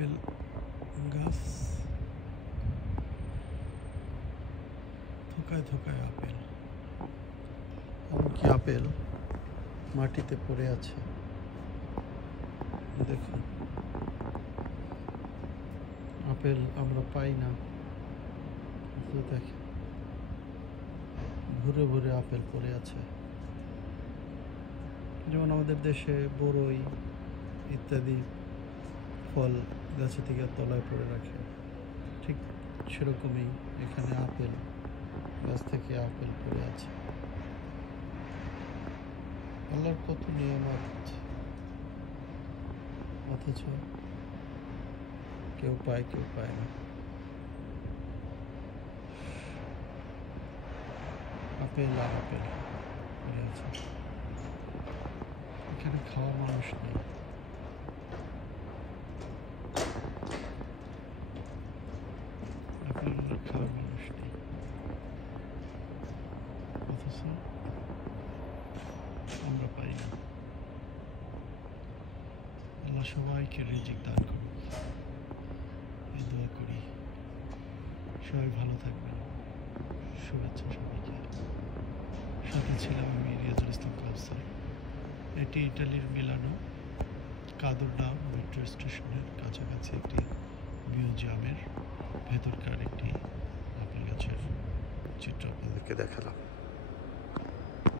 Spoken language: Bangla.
আপেল গাছ, থোকায় থোকায় আপেল, এমনকি আপেল মাটিতে পড়ে আছে। দেখুন, আপেল আমরা পাই না, দেখেন ভুরে ভুরে আপেল পড়ে আছে। যেমন আমাদের দেশে বড়ই ইত্যাদি ফল গাছে থেকে তলায় পড়ে রাখে, ঠিক সেরকমই এখানে আপেল গাছ থেকে আপেল পড়ে আছে। আল্লাহর কত নিয়ামত, অথচ কেউ পায় কেউ পায় না। আপেল আর আপেল পড়ে আছে, এখানে খাওয়ার মানুষ নেই। আপেল খাওয়ার মানুষ নেই, অথচ আমরা পাই না। আল্লাহ সবাইকে রিজিক দান করুন, এই দোয়া করি। সবাই ভালো থাকবেন, শুভেচ্ছা সবাইকে। সাথে ছিলাম আমি রিয়াজুল ইসলাম কাউসার। এটি ইটালির মিলানো কাদোরনা মেট্রো স্টেশনের কাছাকাছি একটি মিউজিয়ামের ভেতরকার একটি আপেল গাছের চিত্র আপনাদেরকে দেখালাম।